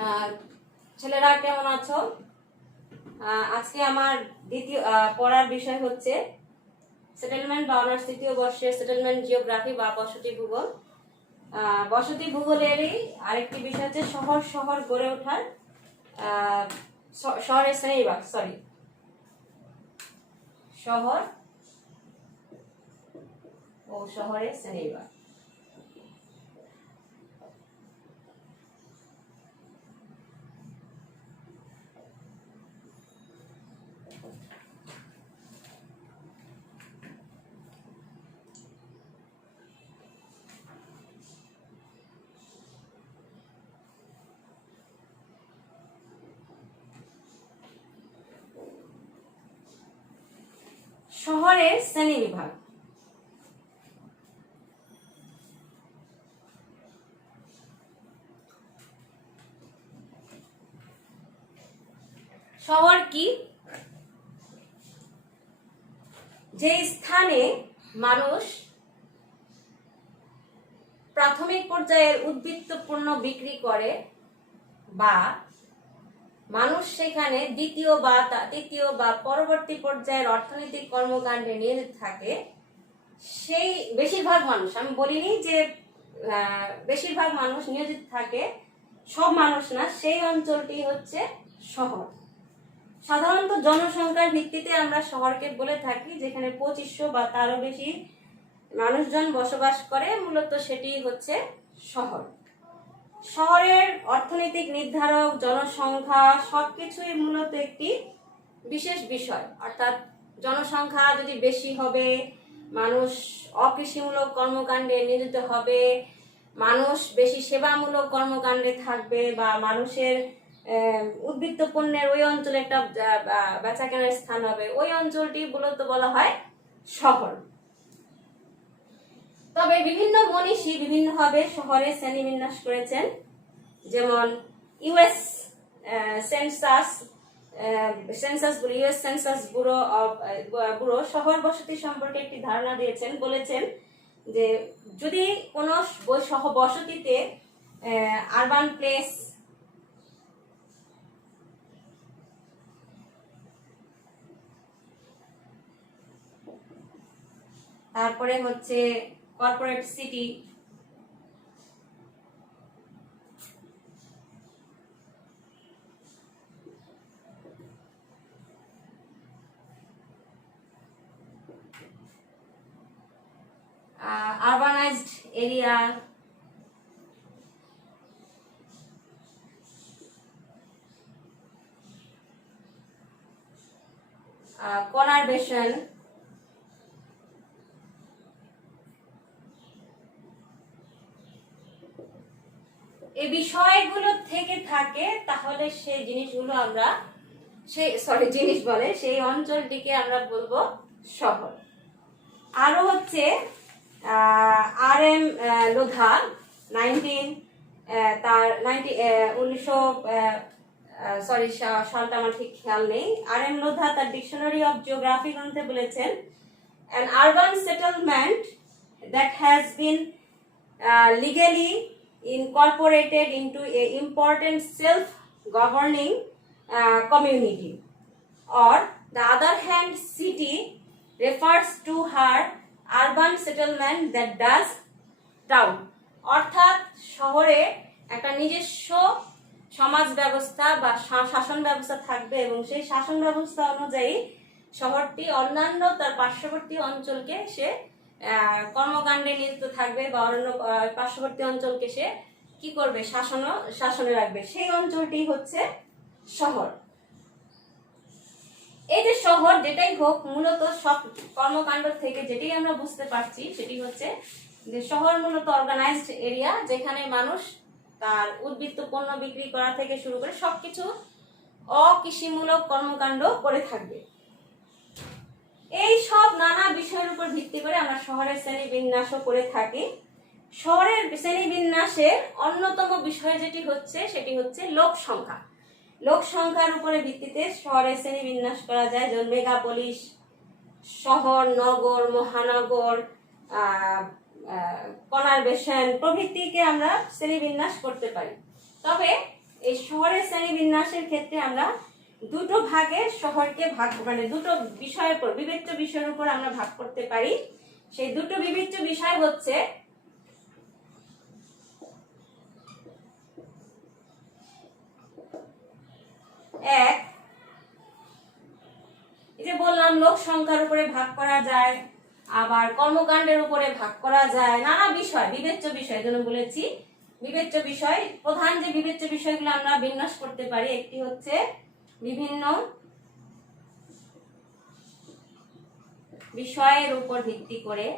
আহ, ছেলেরা কেমন আছো? আজকে আমার দ্বিতীয় পড়ার বিষয় হচ্ছে সেটেলমেন্ট বা অনার্স তৃতীয় বর্ষের সেটেলমেন্ট জিওগ্রাফি বা বসতি ভূগোল। বসতি ভূগোলেরই আরেকটি বিষয় হচ্ছে শহর শহর গড়ে ওঠার শহরের শ্রেণীবিভাগ শহর ও শহরের শ্রেণীবিভাগ। শহরের শ্রেণীবিভাগ। শহর কি? যে স্থানে মানুষ প্রাথমিক পর্যায়ের উদ্বৃত্ত পণ্য বিক্রি করে বা মানুষ সেখানে দ্বিতীয় বা তৃতীয় বা পরবর্তী পর্যায়ের অর্থনৈতিক কর্মকাণ্ডে নিয়োজিত থাকে, সেই বেশিরভাগ মানুষ, আমি বলিনি যে বেশিরভাগ মানুষ নিয়োজিত থাকে, সব মানুষ না, সেই অঞ্চলটি হচ্ছে শহর। সাধারণত জনসংখ্যার ভিত্তিতে আমরা শহরকে বলে থাকি যেখানে 2500 বা তারও বেশি মানুষজন বসবাস করে, মূলত সেটি হচ্ছে শহর। শহরের অর্থনৈতিক নির্ধারক, জনসংখ্যা সবকিছুই মূলত একটি বিশেষ বিষয়। অর্থাৎ জনসংখ্যা যদি বেশি হবে, মানুষ অকৃষিমূলক কর্মকাণ্ডে নিয়োজিত হবে, মানুষ বেশি সেবামূলক কর্মকাণ্ডে থাকবে, বা মানুষের উদ্বৃত্ত পণ্যের ওই অঞ্চলে একটা বেচা কেনার স্থান হবে, ওই অঞ্চলটি মূলত বলা হয় শহর। তবে বিভিন্ন মনীষী বিভিন্নভাবে শহরের শ্রেণীবিন্যাস করেছেন। যেমন ইউএস সেন্সাস ব্যুরো শহর বসতি সম্পর্কে একটি ধারণা দিয়েছেন। বলেছেন যে যদি কোনো বসতিতে আরবান প্লেস, তারপরে হচ্ছে কর্পোরেট সিটি, আরবানাইজড এরিয়া, কনারভেশন, এই বিষয়গুলো থেকে থাকে, তাহলে সেই জিনিসগুলো আমরা সেই অঞ্চলটিকে আমরা বলবো শহর। আরো হচ্ছে আর এম লোধা সালটা আমার ঠিক খেয়াল নেই। আর এম লোধা তার ডিকশনারি অফ জিওগ্রাফি গ্রন্থে বলেছেন, an urban settlement that has been legally incorporated into a important self-governing community, or the other hand city refers to her urban settlement that does town। অর্থাৎ শহরে একটা নিজস্ব সমাজ ব্যবস্থা বা শাসন ব্যবস্থা থাকবে, এবং সেই শাসন ব্যবস্থা অনুযায়ী শহরটি অন্যান্য তার পার্শ্ববর্তী অঞ্চলকে সে কর্মকাণ্ডে নিয়োজিত থাকবে, বা অন্য পার্শ্ববর্তী অঞ্চলকে সে কি করবে, শাসনে রাখবে। সেই অঞ্চলটি হচ্ছে শহর। এই যে শহর যেটাই হোক, মূলত সব কর্মকাণ্ড থেকে যেটাই আমরা বুঝতে পারছি সেটি হচ্ছে যে শহর মূলত অর্গানাইজড এরিয়া, যেখানে মানুষ তার উদ্বৃত্ত পণ্য বিক্রি করা থেকে শুরু করে সবকিছু অকৃষিমূলক কর্মকাণ্ড করে থাকবে। এই সব নানা বিষয়ের উপর ভিত্তি করে আমরা শহরের শ্রেণীবিন্যাসও করে থাকি। শহরের শ্রেণীবিন্যাসের অন্যতম বিষয় যেটি হচ্ছে সেটি হচ্ছে লোক সংখ্যা। লোক সংখ্যার উপরে ভিত্তিতে শহরের শ্রেণীবিন্যাস করা যায়, যেমন মেগাপলিস, শহর, নগর, মহানগর, কনারভেশন প্রভৃতিকে আমরা শ্রেণীবিন্যাস করতে পারি। তবে এই শহরের শ্রেণীবিন্যাসের ক্ষেত্রে আমরা দুটো ভাগে শহরকে ভাগ, মানে দুটো বিষয়ের উপর, বিবেচ্য বিষয়ের উপর আমরা ভাগ করতে পারি। সেই দুটো বিবেচ্য বিষয় হচ্ছে এক, এই যে বললাম লোক সংখ্যার উপরে ভাগ করা যায়, আবার কর্মকাণ্ডের উপরে ভাগ করা যায়, নানা বিষয় বিবেচ্য বিষয়, জন্য বলেছি বিবেচ্য বিষয়। প্রধান যে বিবেচ্য বিষয়গুলো আমরা বিন্যাস করতে পারি, একটি হচ্ছে বিভিন্ন বিষয়ের উপর ভিত্তি করে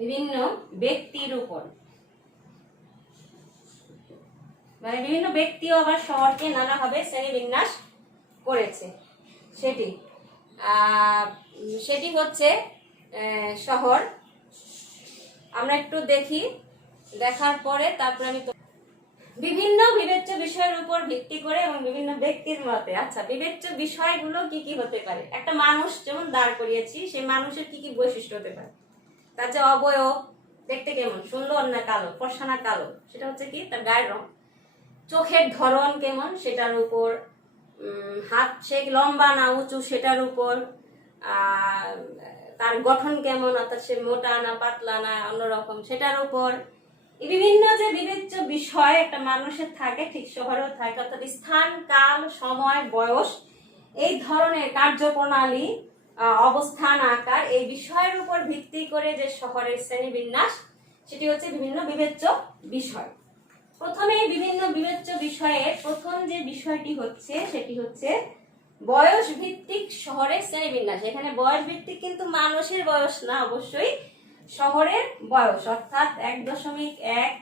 বিভিন্ন ব্যক্তির উপর, মানে বিভিন্ন ব্যক্তিও আবার শহরকে নানাভাবে শ্রেণীবিন্যাস করেছে। সেটি হচ্ছে শহর। আমরা একটু দেখি, দেখার পরে তারপরে আমি বিভিন্ন বিবেচ্য বিষয়ের উপর ভিত্তি করে এবং বিভিন্ন ব্যক্তির মতে। আচ্ছা, বিবেচ্য বিষয়গুলো কি কি হতে পারে? একটা মানুষ যেমন দাঁড় করিয়েছি, সেই মানুষের কি কি বৈশিষ্ট্য হতে পারে? তার যে অবয়ব, দেখতে কেমন, সুন্দর না কালো, ফর্সা না কালো, সেটা হচ্ছে কি তার গায়ের রং। চোখের ধরন কেমন, সেটার উপর। হাত সে লম্বা না উঁচু, সেটার উপর। তার গঠন কেমন, অর্থাৎ সে মোটা না পাতলা না অন্যরকম, সেটার উপর। এই বিভিন্ন যে বিবেচ্য বিষয় একটা মানুষের থাকে, ঠিক শহরেও থাকে, অর্থাৎ স্থান, কাল, সময়, বয়স, এই ধরনের কার্যপ্রণালী, অবস্থান, আকার, এই বিষয়ের উপর ভিত্তি করে যে শহরের শ্রেণীবিন্যাস, সেটি হচ্ছে বিভিন্ন বিবেচ্য বিষয়। প্রথমে বিভিন্ন বিবেচ্য বিষয়ের প্রথম যে বিষয়টি হচ্ছে, সেটি হচ্ছে বয়স ভিত্তিক শহরের শ্রেণীবিন্যাস। এখানে বয়স ভিত্তিক কিন্তু মানুষের বয়স না, অবশ্যই শহরের বয়স, অর্থাৎ 1.1।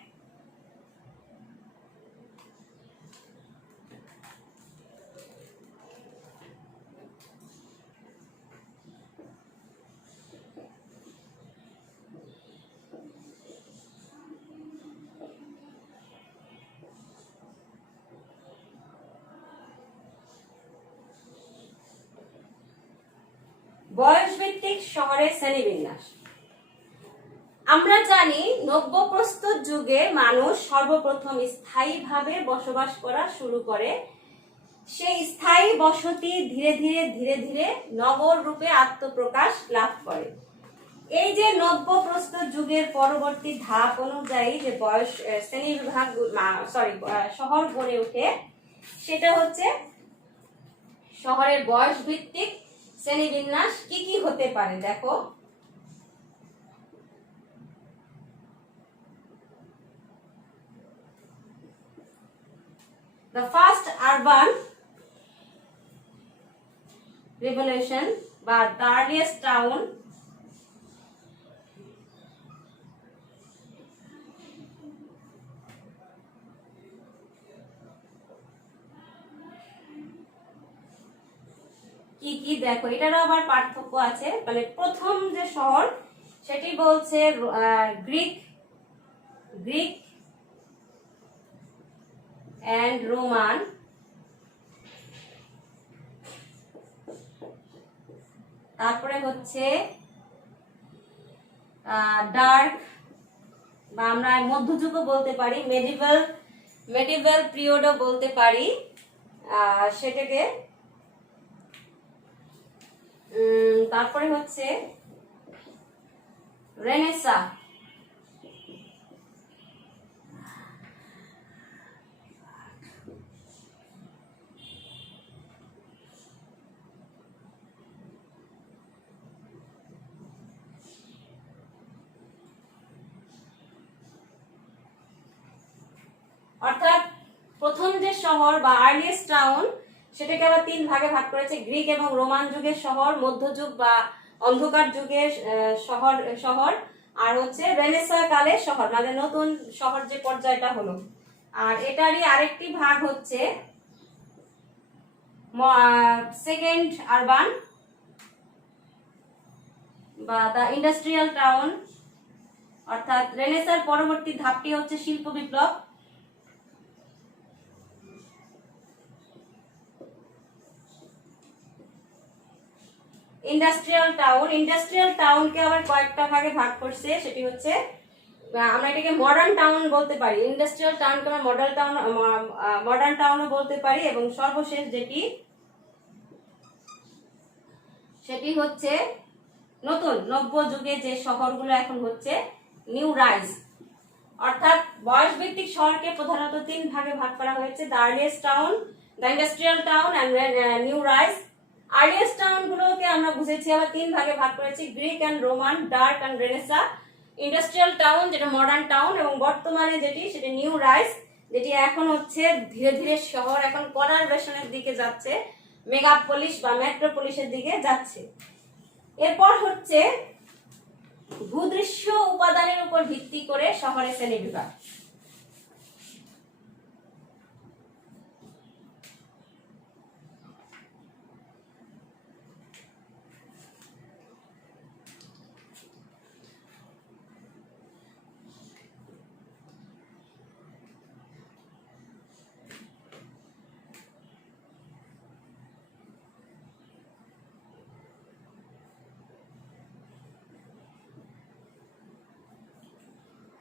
বয়স ভিত্তিক শহরের শ্রেণীবিন্যাস। আমরা জানি নব্যপ্রস্তর যুগে মানুষ সর্বপ্রথম স্থায়ীভাবে বসবাস করা শুরু করে। সেই স্থায়ী বসতি ধীরে ধীরে ধীরে ধীরে নগর রূপে আত্মপ্রকাশ লাভ করে। এই যে নব্যপ্রস্তর যুগের পরবর্তী ধাপ অনুযায়ী যে বয়স শ্রেণীবিভাগ, শহর গড়ে ওঠে, সেটা হচ্ছে শহরের বয়স ভিত্তিক শ্রেণীবিন্যাস। কি কি হতে পারে দেখো। The first urban revolution বা the earliest town কি কি দেখো, এটারও আবার পার্থক্য আছে। মানে প্রথম যে শহর, সেটি বলছে গ্রিক and রোমান। তারপরে হচ্ছে ডার্ক, বা আমরা মধ্যযুগও বলতে পারি, মেডিভেল পিরিয়ডও বলতে পারি সেটাকে। তারপরে হচ্ছে রেনেসা। অর্থাৎ প্রথম যে শহর বা আর্লিয়েস্ট টাউন, সেটাকে আবার তিন ভাগে ভাগ করেছে: গ্রিক এবং রোমান যুগের শহর, মধ্যযুগ বা অন্ধকার যুগের শহর, আর হচ্ছে রেনেসাঁ কালের শহর, মানে নতুন শহর যে পর্যায়টা হলো। আর এটারই আরেকটি ভাগ হচ্ছে সেকেন্ড আরবান বা দা ইন্ডাস্ট্রিয়াল টাউন, অর্থাৎ রেনেসাঁর পরবর্তী ধাপটি হচ্ছে শিল্প বিপ্লব। ইন্ডাস্ট্রিয়াল টাউনকে আবার কয়েকটা ভাগে ভাগ করছে, সেটি হচ্ছে আমরা এটাকে মডার্ন টাউন বলতে পারি, ইন্ডাস্ট্রিয়াল টাউনকে আমরা মডার্ন টাউনও বলতে পারি, এবং সর্বশেষ সেটি হচ্ছে নতুন নব্য যুগে যে শহরগুলো এখন হচ্ছে নিউ রাইজ। অর্থাৎ বয়স ভিত্তিক শহরকে প্রধানত তিন ভাগে ভাগ করা হয়েছে: the earliest town, the industrial town and new rise. Earliest town গুলোকে আমরা বুঝেছি আবার তিন ভাগে ভাগ করেছি: Greek and Roman, dark and renaissance. Industrial town যেটা মডার্ন টাউন, এবং বর্তমানে সেটি নিউ রাইজ, যেটি এখন হচ্ছে ধীরে ধীরে শহর এখন কনভার্সনের দিকে যাচ্ছে, মেগাপলিস বা মেট্রোপলিসের দিকে যাচ্ছে। এরপর হচ্ছে ভূদৃশ্য উপাদানের উপর ভিত্তি করে শহরের শ্রেণীবিভাগ।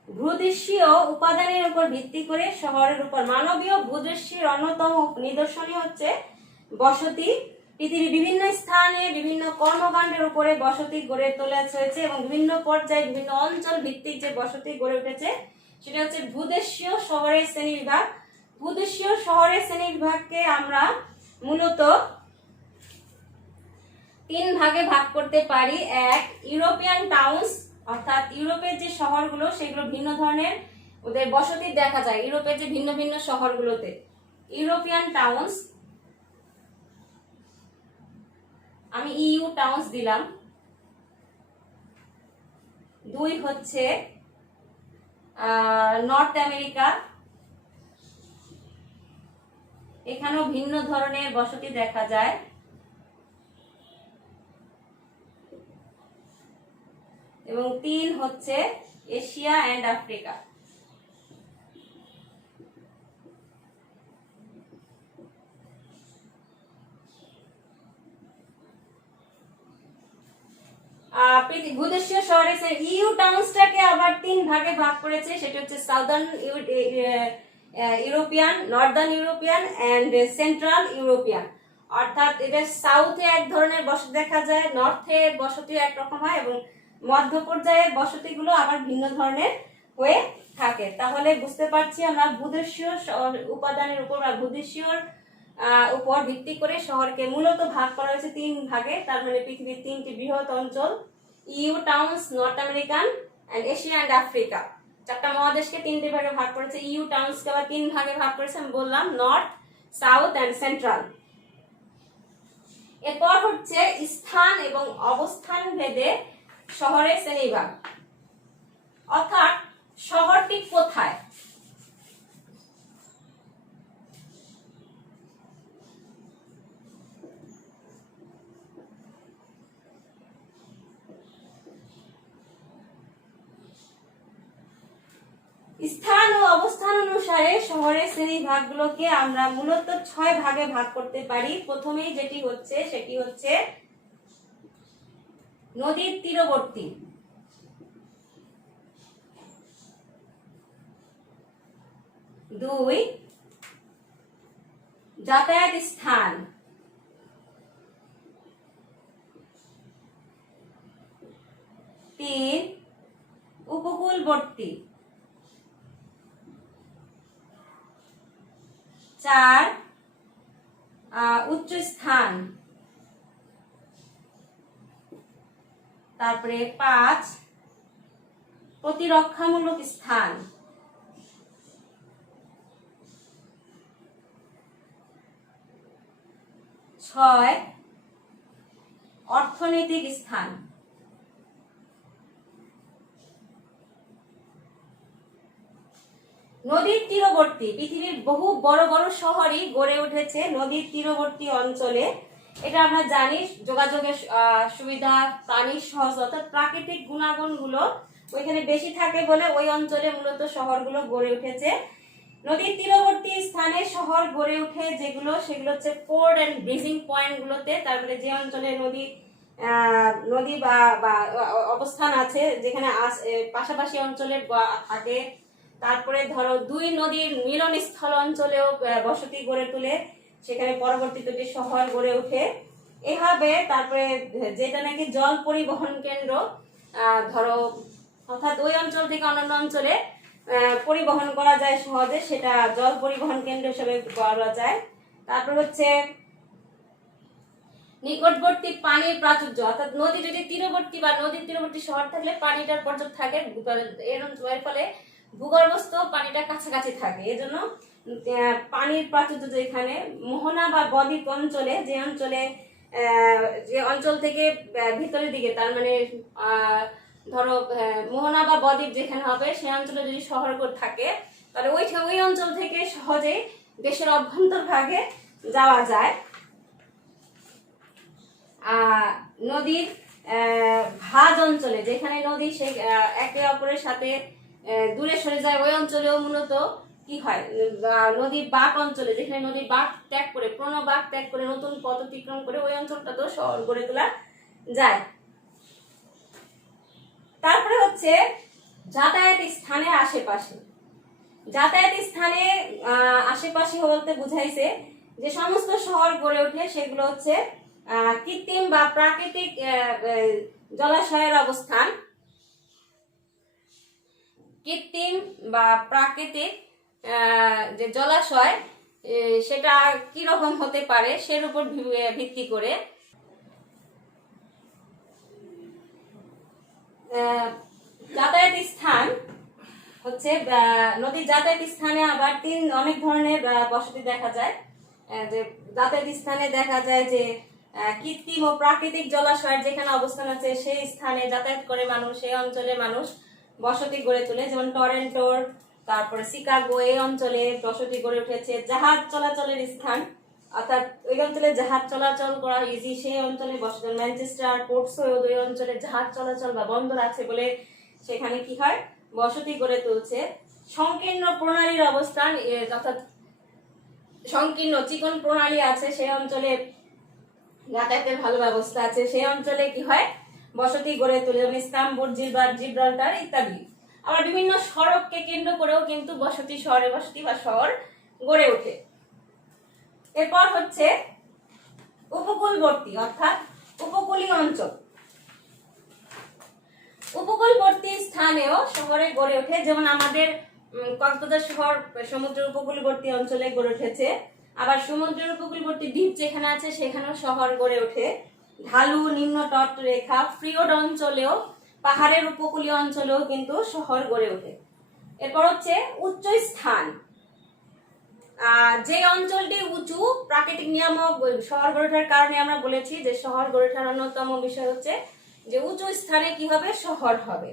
ভূদৃশ্যীয় উপাদানের উপর ভিত্তি করে শহরের উপর মানবীয় ভূদৃশ্যের অন্যতম নিদর্শনই হচ্ছে বসতি। পৃথিবীর বিভিন্ন স্থানে বিভিন্ন কর্মকাণ্ডের উপরে বসতি গড়ে তোলা হয়েছে, এবং বিভিন্ন পর্যায়ে বিভিন্ন অঞ্চল ভিত্তিক যে বসতি গড়ে উঠেছে সেটা হচ্ছে ভূদৃশ্যীয় শহরের শ্রেণীবিভাগ। ভূদৃশ্যীয় শহরের শ্রেণীবিভাগকে আমরা মূলত তিন ভাগে ভাগ করতে পারি। এক, ইউরোপিয়ান টাউনস, অর্থাৎ ইউরোপের যে শহরগুলো সেগুলো ভিন্ন ধরনের ওদের বসতি দেখা যায় ইউরোপের যে ভিন্ন ভিন্ন শহরগুলোতে, ইউরোপিয়ান টাউনস। আমি ইউ টাউনস দিলাম। দুই হচ্ছে নর্থ আমেরিকা, এখানেও ভিন্ন ধরনের বসতি দেখা যায়। এবং তিন হচ্ছে এশিয়া এন্ড আফ্রিকা। ভূদৃশ্যীয় শহরে ইউ টাউনসটাকে আবার তিন ভাগে ভাগ করেছে, সেটা হচ্ছে southern European, northern European and central European. অর্থাৎ এটা সাউথে এক ধরনের বসতি দেখা যায়, নর্থে বসতি একরকম হয়, এবং মধ্য পর্যায়ের বসতিগুলো আবার ভিন্ন ধরনের হয়ে থাকে। তাহলে বুঝতে পারছি আমরা ভূদৃশ্যীয় উপাদানের উপর বা ভূদৃশ্যীয় উপর ভিত্তি করে শহরকে মূলত ভাগ করা হয়েছে তিন ভাগে। তার মানে পৃথিবীর তিনটি বৃহৎ অঞ্চল, ইউ towns, North American and Asia and Africa. চারটা মহাদেশকে তিনটি ভাগে ভাগ করেছে। ইউ টাউনসকে আবার তিন ভাগে ভাগ করেছে, আমি বললাম নর্থ, সাউথ এন্ড সেন্ট্রাল। এরপর হচ্ছে স্থান এবং অবস্থান ভেদে শহরের শ্রেণীবিভাগ, অর্থাৎ শহরটি কোথায়। স্থান ও অবস্থান অনুসারে শহরের শ্রেণীবিভাগগুলোকে আমরা মূলত 6 ভাগে ভাগ করতে পারি। প্রথমেই যেটি হচ্ছে সেটি হচ্ছে নদীর তীরবর্তী, দুই যাতায়াত স্থান, তিন উপকূলবর্তী, চার উচ্চ স্থান, তারপরে 5 প্রতিরক্ষামূলক স্থান, 6 অর্থনৈতিক স্থান। নদীর তীরবর্তী, পৃথিবীর বহু বড় বড় শহরই গড়ে উঠেছে নদীর তীরবর্তী অঞ্চলে। এটা আমরা জানি, যোগাযোগের সুবিধা, পানির সহজতা, প্রাকৃতিক গুণাগুণগুলো ওইখানে বেশি থাকে বলে ওই অঞ্চলে মূলত শহরগুলো গড়ে উঠেছে। নদীর তীরবর্তী স্থানে শহর গড়ে উঠে যেগুলো, সেগুলো হচ্ছে পোর্ট এন্ড ব্রিজিং পয়েন্ট গুলোতে। তারপরে যে অঞ্চলে নদী বা অবস্থান আছে, যেখানে পাশাপাশি অঞ্চলে থাকে। তারপরে ধরো দুই নদীর মিলনস্থল অঞ্চলেও বসতি গড়ে তুলে, সেখানে পরবর্তীতে শহর গড়ে ওঠে এভাবে। তারপরে যেটা নাকি জল পরিবহন কেন্দ্র, ধরো অর্থাৎ ওই অঞ্চল থেকে অন্যান্য অঞ্চলে পরিবহন করা যায় সহজে, সেটা জল পরিবহন কেন্দ্র হিসেবে বলা যায়। তারপর হচ্ছে নিকটবর্তী পানির প্রাচুর্য, অর্থাৎ নদী যদি তীরবর্তী বা নদীর তীরবর্তী শহর থাকলে পানিটার পর্যাপ্ত থাকে, এর ফলে ভূগর্ভস্থ পানিটা কাছাকাছি থাকে। এজন্য পানির প্রাচুর্য যেখানে মোহনা বা বদ্বীপ অঞ্চলে, যে অঞ্চল থেকে ভিতরের দিকে, তার মানে ধরো মোহনা বা বদ্বীপ যেখানে হবে সেই অঞ্চলে যদি শহর থাকে, তাহলে ওই অঞ্চল থেকে সহজেই দেশের অভ্যন্তর ভাগে যাওয়া যায়। নদীর ভাঁজ অঞ্চলে, যেখানে নদী সেই একে অপরের সাথে দূরে সরে যায়, ওই অঞ্চলেও মূলত কি হয়, নদীর বাঁক অঞ্চলে, যেখানে নদীর বাঁক ত্যাগ করে, পুরনো বাঁক ত্যাগ করে নতুন পথ অতিক্রম করে ওই অঞ্চলটাতেও শহর গড়ে তোলা যায়। তারপরে হচ্ছে যাতায়াত স্থানের আশেপাশে। যাতায়াত স্থানে আশেপাশে বলতে বুঝাইছে যে সমস্ত শহর গড়ে ওঠে সেগুলো হচ্ছে কৃত্রিম বা প্রাকৃতিক জলাশয়ের অবস্থান। কৃত্রিম বা প্রাকৃতিক যে জলাশয়, সেটা কি রকম হতে পারে সের উপর ভিত্তি করে যাতায়াত স্থান হচ্ছে, নদীর যাতায়াত স্থানে আবার অনেক ধরনের বসতি দেখা যায়। যে যাতায়াত স্থানে দেখা যায় যে কৃত্রিম ও প্রাকৃতিক জলাশয়ের যেখানে অবস্থান আছে সেই স্থানে যাতায়াত করে মানুষ, সেই অঞ্চলে মানুষ বসতি গড়ে তোলে। যেমন টরেন্টোর, তারপরে শিকাগো, এই অঞ্চলে বসতি গড়ে উঠেছে। জাহাজ চলাচলের স্থান, অর্থাৎ ওই অঞ্চলে জাহাজ চলাচল করা ইজি, সেই অঞ্চলে বসতি। ম্যানচেস্টার, পোর্ট সৈয়দ, ওই অঞ্চলে জাহাজ চলাচল বা বন্দর আছে বলে সেখানে কি হয়, বসতি গড়ে তুলছে। সংকীর্ণ প্রণালীর অবস্থান, অর্থাৎ সংকীর্ণ চিকন প্রণালী আছে সেই অঞ্চলে যাতায়াতের ভালো ব্যবস্থা আছে, সেই অঞ্চলে কি হয়, বসতি গড়ে তোলে। যেমন ইস্তাম্বুল, জিব্রাল্টার ইত্যাদি। আবার বিভিন্ন সড়ককে কেন্দ্র করেও কিন্তু বসতি বা শহর গড়ে ওঠে। এরপর হচ্ছে উপকূলবর্তী, অর্থাৎ উপকূলীয় অঞ্চল। উপকূলবর্তী স্থানেও শহরে গড়ে ওঠে। যেমন আমাদের কক্সবাজার শহর সমুদ্রের উপকূলবর্তী অঞ্চলে গড়ে উঠেছে। আবার সমুদ্রের উপকূলবর্তী দ্বীপ যেখানে আছে সেখানেও শহর গড়ে ওঠে। ঢালু নিম্ন তটরেখা, ফ্রিওড অঞ্চলেও, পাহাড়ের উপকূলীয় অঞ্চলেও কিন্তু শহর গড়ে ওঠে। এরপর হচ্ছে উচ্চ স্থান। যে অঞ্চলটি উঁচু, প্রাকৃতিক নিয়ামক শহর গড়ে ওঠার কারণে আমরা বলেছি যে শহর গড়ে ওঠার অন্যতম বিষয় হচ্ছে যে উঁচু স্থানে কি হবে, শহর হবে।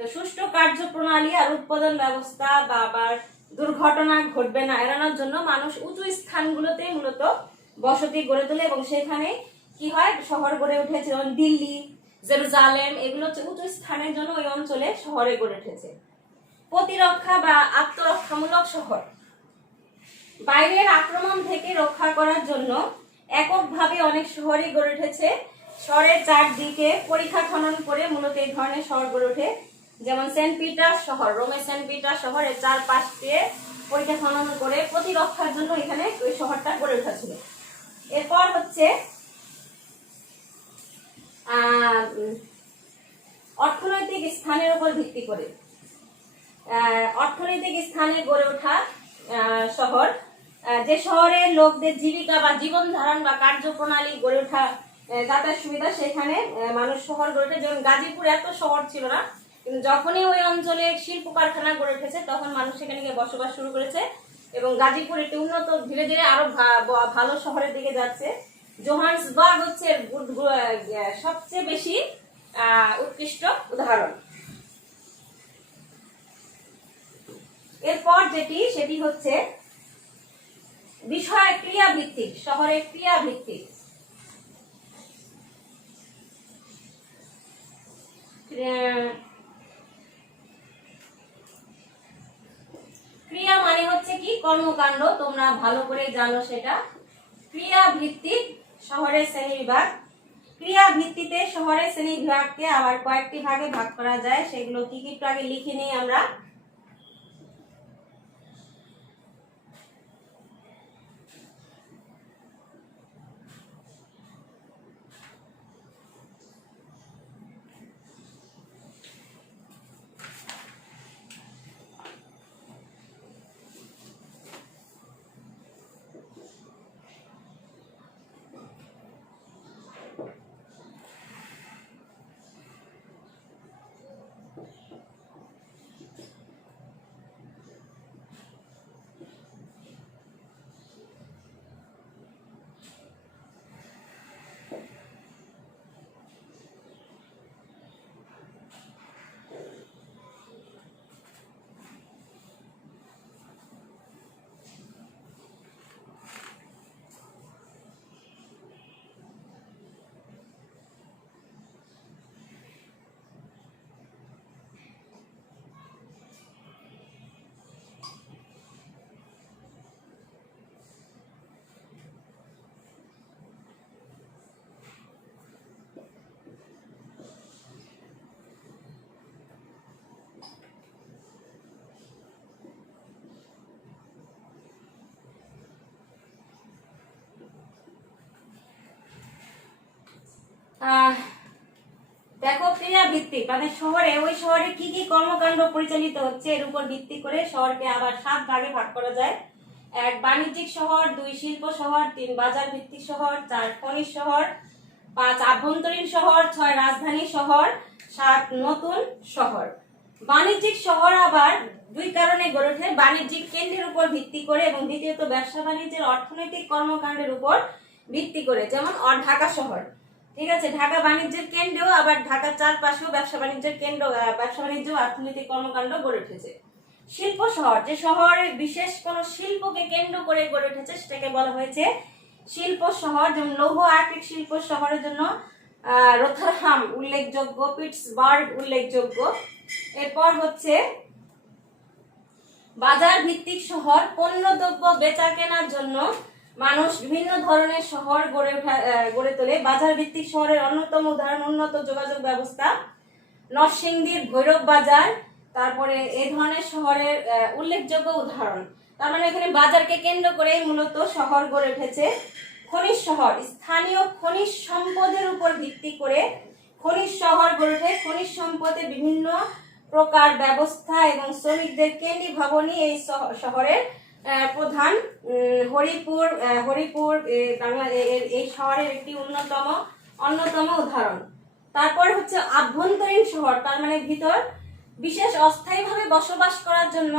তো সুষ্ঠু কার্যপ্রণালী আর উৎপাদন ব্যবস্থা বা আবার দুর্ঘটনা ঘটবে না এড়ানোর জন্য মানুষ উঁচু স্থানগুলোতে মূলত বসতি গড়ে তোলে, এবং সেখানে কি হয়, শহর গড়ে উঠেছে। যেমন দিল্লি, জেরুজালেম, এগুলো হচ্ছে উঁচু স্থানের জন্য ওই অঞ্চলে শহরে গড়ে উঠেছে। প্রতিরক্ষা বা আত্মরক্ষামূলক শহর, বাইরের আক্রমণ থেকে রক্ষা করার জন্য এককভাবে অনেক শহরই গড়ে উঠেছে। শহরের চারদিকে পরিখা খনন করে মূলত এই ধরনের শহর গড়ে ওঠে। যেমন সেন্ট পিটার শহর, রোমের সেন্ট পিটার শহরের চারপাশ দিয়ে পরিখা খনন করে প্রতিরক্ষার জন্য এখানে ওই শহরটা গড়ে উঠেছিল। এরপর হচ্ছে অর্থনৈতিক স্থানের উপর ভিত্তি করে, অর্থনৈতিক স্থানে গড়ে ওঠা শহর, যে শহরে লোকদের জীবিকা বা জীবন ধারণ বা কার্যপ্রণালী গড়ে ওঠা, যাতায়াত সুবিধা, সেখানে মানুষ শহর গড়ে ওঠে। যেমন গাজীপুর এত শহর ছিল না, কিন্তু যখনই ওই অঞ্চলে শিল্প কারখানা গড়ে উঠেছে তখন মানুষ সেখানে গিয়ে বসবাস শুরু করেছে, এবং গাজীপুর একটি উন্নত, ধীরে ধীরে আরো ভালো শহরের দিকে যাচ্ছে। জোহান্সবার্গ হচ্ছে সবচেয়ে বেশি উৎকৃষ্ট উদাহরণ। এরপর সেটি হচ্ছে বিষয় ক্রিয়া ভিত্তিক, শহরের ক্রিয়া ভিত্তিক। কর্মকাণ্ড তোমরা ভালো করে জানো সেটা। ক্রিয়া ভিত্তিক শহরের শ্রেণীবিভাগ। ক্রিয়া ভিত্তিতে শহরের শ্রেণীবিভাগকে আবার কয়েকটি ভাগে ভাগ করা যায়, সেগুলো কি কি একটু আগে লিখে নিই আমরা। দেখো, ক্রিয়া ভিত্তিক মানে শহরে ওই শহরে কি কি কর্মকাণ্ড পরিচালিত হচ্ছে এর উপর ভিত্তি করে শহরকে আবার 7 ভাগে ভাগ করা যায়। 1 বাণিজ্যিক শহর, 2 শিল্প শহর, 3 বাজার ভিত্তিক শহর, 4 খনিজ শহর, 5 আভ্যন্তরীণ শহর, 6 রাজধানী শহর, 7 নতুন শহর। বাণিজ্যিক শহর আবার 2 কারণে গড়ে ওঠে: বাণিজ্যিক কেন্দ্রের উপর ভিত্তি করে এবং দ্বিতীয়ত ব্যবসা বাণিজ্যের অর্থনৈতিক কর্মকাণ্ডের উপর ভিত্তি করে। যেমন ঢাকা শহর, ঠিক আছে, ঢাকা বাণিজ্যের কেন্দ্র, আবার ঢাকার চারপাশেও ব্যবসা বাণিজ্যের কেন্দ্র, ব্যবসা বাণিজ্য অর্থনৈতিক কর্মকাণ্ড গড়ে উঠেছে। শিল্প শহর, যে শহরে বিশেষ কোনো শিল্পকে কেন্দ্র করে গড়ে উঠেছে সেটাকে বলা হয়েছে শিল্প শহর। যেমন লৌহ আকরিক শিল্প শহরের জন্য রোথারহাম উল্লেখযোগ্য, পিটসবার্গ উল্লেখযোগ্য। এরপর হচ্ছে বাজার ভিত্তিক শহর, পণ্যদ্রব্য বেচা কেনার জন্য মানুষ বিভিন্ন ধরনের শহর গড়ে তোলে। বাজার ভিত্তিক শহরের অন্যতম উদাহরণ উন্নত যোগাযোগ ব্যবস্থা, নরসিংদীর ভৈরব বাজার। তারপরে এই ধরনের শহরের উল্লেখযোগ্য উদাহরণ। তার মানে এখানে বাজারকে কেন্দ্র করেই মূলত শহর গড়ে উঠেছে। খনিজ শহর, স্থানীয় খনিজ সম্পদের উপর ভিত্তি করে খনিজ শহর গড়ে ওঠে। খনিজ সম্পদের বিভিন্ন প্রকার ব্যবস্থা এবং শ্রমিকদের কেন্দ্রীভবনই এই শহরের প্রধান। হরিপুর এই শহরের একটি অন্যতম উদাহরণ। তারপর হচ্ছে আভ্যন্তরীণ শহর, তার মানে ভিতর বিশেষ অস্থায়ীভাবে বসবাস করার জন্য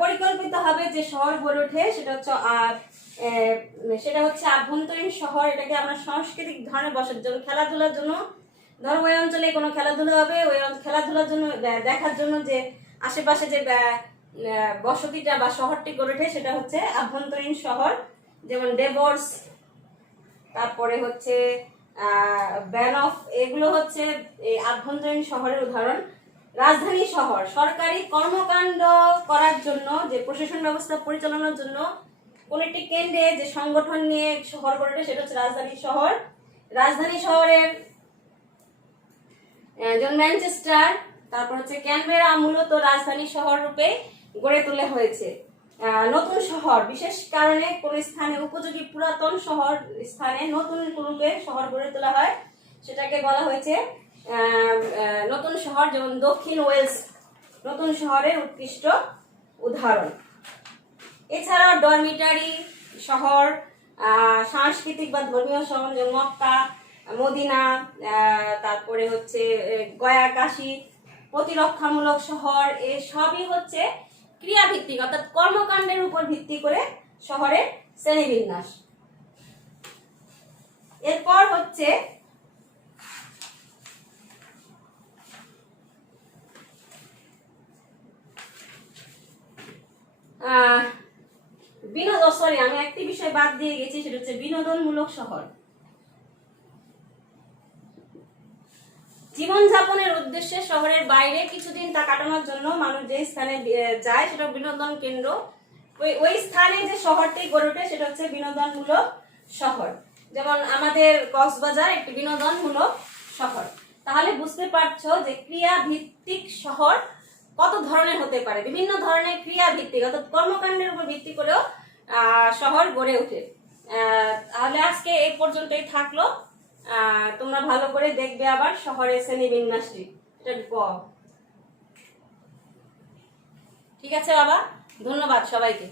পরিকল্পিতভাবে যে শহর গড়ে ওঠে সেটা হচ্ছে আভ্যন্তরীণ শহর। এটাকে আমরা সাংস্কৃতিক ধরনের বসার জন্য, খেলাধুলার জন্য, ধরো ওই অঞ্চলে কোনো খেলাধুলা হবে, ওই খেলাধুলার জন্য দেখার জন্য যে আশেপাশে যে বসতিটা বা শহরটি গড়ে ওঠে সেটা হচ্ছে আভ্যন্তরীণ শহর। যেমন ডেভোর্স, তারপরে হচ্ছে ব্যানফ, এগুলো হচ্ছে এই আভ্যন্তরীণ শহরের উদাহরণ। রাজধানী শহর, সরকারি কর্মকাণ্ড করার জন্য, যে প্রশাসন ব্যবস্থা পরিচালনার জন্য কোন একটি কেন্দ্রে যে সংগঠন নিয়ে শহর গড়ে ওঠে সেটা হচ্ছে রাজধানী শহর। রাজধানী শহরের যেমন ম্যানচেস্টার, তারপর হচ্ছে ক্যানবেরা মূলত রাজধানী শহর রূপে গড়ে তোলা হয়েছে। নতুন শহর, বিশেষ কারণে কোন স্থানে উপযোগী পুরাতন শহর স্থানে নতুন রূপে শহর গড়ে তোলা হয়, সেটাকে বলা হয়েছে নতুন শহর। যেমন দক্ষিণ ওয়েলস নতুন শহরের উৎকৃষ্ট উদাহরণ। এছাড়াও ডরমিটারি শহর, সাংস্কৃতিক বা ধর্মীয় শহর যেমন মক্কা, মদিনা, তারপরে হচ্ছে গয়া, কাশী, প্রতিরক্ষামূলক শহর, এ সবই হচ্ছে ক্রিয়াভিত্তিক অর্থাৎ কর্মকাণ্ডের উপর ভিত্তি করে শহরের শ্রেণীবিন্যাস। এরপর হচ্ছে আমি একটি বিষয় বাদ দিয়ে গেছি, সেটা হচ্ছে বিনোদনমূলক শহর। জীবনযাপনের উদ্দেশ্যে শহরের বাইরে কিছুদিন তা কাটানোর জন্য মানুষ যে স্থানে যায় সেটা বিনোদন কেন্দ্র। ওই স্থানে যে শহরটি গড়ে ওঠে সেটা হচ্ছে বিনোদনমূলক শহর। যেমন আমাদের কক্সবাজার একটি বিনোদনমূলক শহর। তাহলে বুঝতে পারছো যে ক্রিয়া ভিত্তিক শহর কত ধরনের হতে পারে, বিভিন্ন ধরনের ক্রিয়া ভিত্তিক অর্থাৎ কর্মকাণ্ডের উপর ভিত্তি করেও শহর গড়ে ওঠে। তাহলে আজকে এই পর্যন্তই থাকলো। তোমরা ভালো করে দেখবে আবার শহরের শ্রেণীবিন্যাসটি, এটা ঠিক আছে বাবা, ধন্যবাদ সবাইকে।